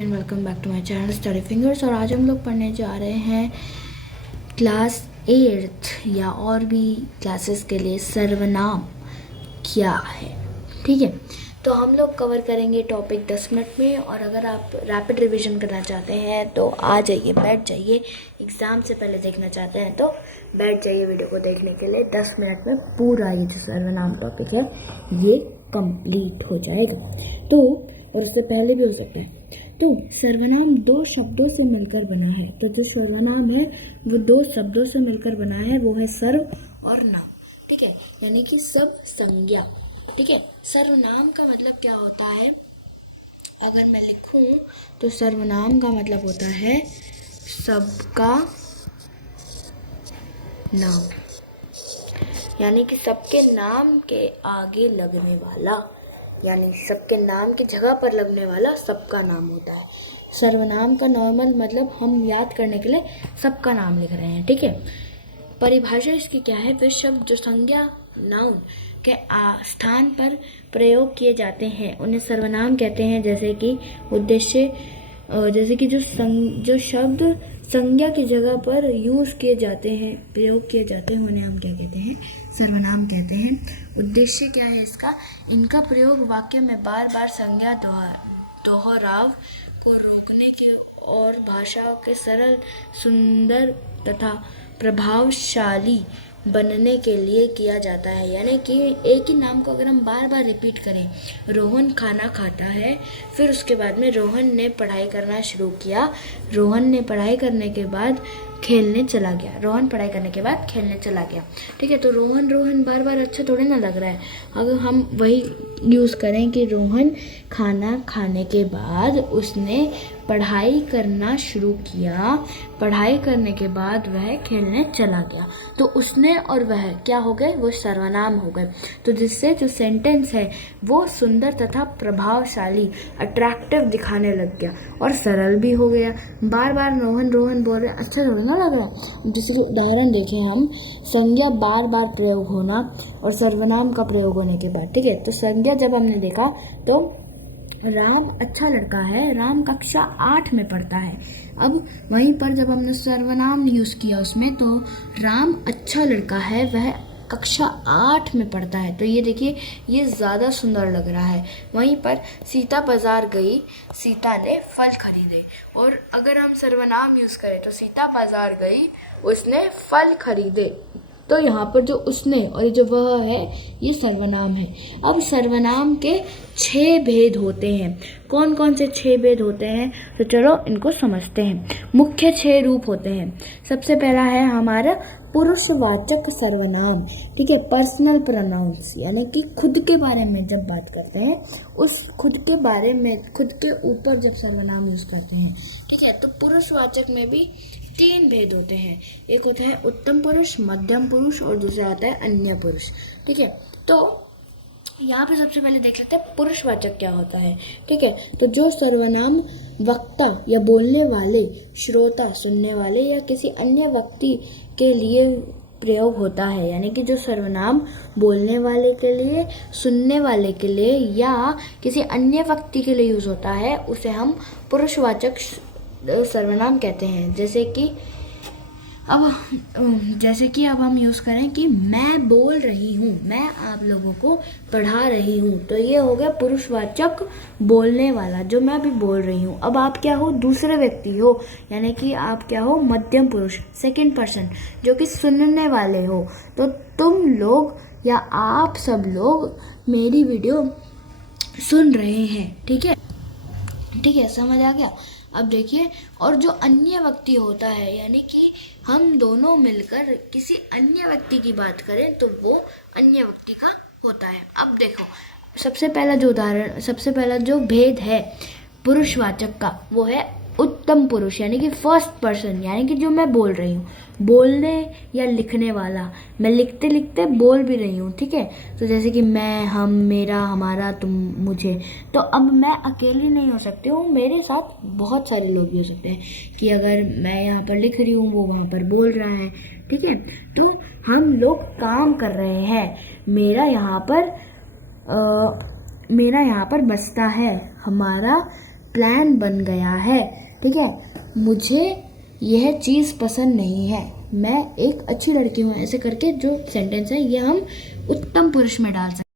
And welcome back to my channel study fingers. और आज हम लोग पढ़ने जा रहे हैं क्लास 8 या और भी क्लासेस के लिए सर्वनाम क्या है। ठीक है, तो हम लोग कवर करेंगे टॉपिक 10 मिनट में। और अगर आप रैपिड रिवीजन करना चाहते हैं तो आ जाइए, बैठ जाइए। एग्ज़ाम से पहले देखना चाहते हैं तो बैठ जाइए वीडियो को देखने के लिए। 10 मिनट में पूरा ये जो सर्वनाम टॉपिक है ये कंप्लीट हो जाएगा। तो और उससे पहले भी हो सकता है। तो सर्वनाम दो शब्दों से मिलकर बना है। तो जो सर्वनाम है वो दो शब्दों से मिलकर बना है, वो है सर्व और नाम। ठीक है, यानी कि सब संज्ञा। ठीक है, सर्वनाम का मतलब क्या होता है, अगर मैं लिखूं तो सर्वनाम का मतलब होता है सबका नाम, यानी कि सबके नाम के आगे लगने वाला, यानी सबके नाम की जगह पर लगने वाला सबका नाम होता है। सर्वनाम का नॉर्मल मतलब हम याद करने के लिए सबका नाम लिख रहे हैं। ठीक है, परिभाषा इसकी क्या है, वे शब्द जो संज्ञा नाउन के स्थान पर प्रयोग किए जाते हैं उन्हें सर्वनाम कहते हैं। जैसे कि उद्देश्य, जैसे कि जो शब्द संज्ञा की जगह पर यूज़ किए जाते हैं, प्रयोग किए जाते हैं, उन्हें हम क्या कहते हैं, सर्वनाम कहते हैं। उद्देश्य क्या है इसका, इनका प्रयोग वाक्य में बार बार संज्ञा दोहराव को रोकने के और भाषा के सरल, सुंदर तथा प्रभावशाली बनने के लिए किया जाता है। यानी कि एक ही नाम को अगर हम बार बार रिपीट करें, रोहन खाना खाता है, फिर उसके बाद में रोहन ने पढ़ाई करना शुरू किया, रोहन ने पढ़ाई करने के बाद खेलने चला गया, रोहन पढ़ाई करने के बाद खेलने चला गया। ठीक है, तो रोहन रोहन बार बार अच्छा थोड़े ना लग रहा है। अगर हम वही यूज़ करें कि रोहन खाना खाने के बाद उसने पढ़ाई करना शुरू किया, पढ़ाई करने के बाद वह खेलने चला गया, तो उसने और वह क्या हो गए, वो सर्वनाम हो गए। तो जिससे जो सेंटेंस है वो सुंदर तथा प्रभावशाली, अट्रैक्टिव दिखाने लग गया और सरल भी हो गया। बार बार रोहन रोहन बोल रहे, अच्छा थोड़ा ना लग रहा है। जैसे कि उदाहरण देखें हम, संज्ञा बार बार प्रयोग होना और सर्वनाम का प्रयोग होने के बाद। ठीक है, तो संज्ञा जब हमने देखा तो राम अच्छा लड़का है, राम कक्षा 8 में पढ़ता है। अब वहीं पर जब हमने सर्वनाम यूज़ किया उसमें, तो राम अच्छा लड़का है, वह कक्षा 8 में पढ़ता है। तो ये देखिए, ये ज़्यादा सुंदर लग रहा है। वहीं पर सीता बाजार गई, सीता ने फल खरीदे। और अगर हम सर्वनाम यूज़ करें तो सीता बाजार गई, उसने फल खरीदे। तो यहाँ पर जो उसने और जो वह है ये सर्वनाम है। अब सर्वनाम के 6 भेद होते हैं। कौन कौन से 6 भेद होते हैं, तो चलो इनको समझते हैं। मुख्य 6 रूप होते हैं। सबसे पहला है हमारा पुरुषवाचक सर्वनाम। ठीक है, पर्सनल प्रोनाउंस, यानी कि खुद के बारे में जब बात करते हैं, उस खुद के बारे में, खुद के ऊपर जब सर्वनाम यूज करते हैं। ठीक है, तो पुरुषवाचक में भी 3 भेद होते हैं। एक होता है उत्तम पुरुष, मध्यम पुरुष और दूसरा आता है अन्य पुरुष। ठीक है, तो यहाँ पे सबसे पहले देख लेते हैं पुरुषवाचक क्या होता है। ठीक है, तो जो सर्वनाम वक्ता या बोलने वाले, श्रोता सुनने वाले या किसी अन्य व्यक्ति के लिए प्रयोग होता है, यानी कि जो सर्वनाम बोलने वाले के लिए, सुनने वाले के लिए या किसी अन्य व्यक्ति के लिए यूज होता है, उसे हम पुरुषवाचक सर्वनाम कहते हैं। जैसे कि अब हम यूज़ करें कि मैं बोल रही हूँ, मैं आप लोगों को पढ़ा रही हूँ, तो ये हो गया पुरुषवाचक बोलने वाला, जो मैं अभी बोल रही हूँ। अब आप क्या हो, दूसरे व्यक्ति हो, यानी कि आप क्या हो, मध्यम पुरुष, सेकंड पर्सन, जो कि सुनने वाले हो। तो तुम लोग या आप सब लोग मेरी वीडियो सुन रहे हैं। ठीक है, ठीक है, समझ आ गया। अब देखिए, और जो अन्य व्यक्ति होता है, यानी कि हम दोनों मिलकर किसी अन्य व्यक्ति की बात करें तो वो अन्य व्यक्ति का होता है। अब देखो, सबसे पहला जो भेद है पुरुषवाचक का, वो है उत्तम पुरुष, यानी कि फर्स्ट पर्सन, यानी कि जो मैं बोल रही हूँ, बोलने या लिखने वाला, मैं लिखते लिखते बोल भी रही हूँ। ठीक है, तो जैसे कि मैं, हम, मेरा, हमारा, तुम, मुझे। तो अब मैं अकेली नहीं हो सकती हूँ, मेरे साथ बहुत सारे लोग भी हो सकते हैं, कि अगर मैं यहाँ पर लिख रही हूँ, वो वहाँ पर बोल रहा है। ठीक है, तो हम लोग काम कर रहे हैं। मेरा यहाँ पर बस्ता है, हमारा प्लान बन गया है। ठीक है, मुझे यह चीज़ पसंद नहीं है, मैं एक अच्छी लड़की हूँ, ऐसे करके जो सेंटेंस है ये हम उत्तम पुरुष में डाल सकते हैं।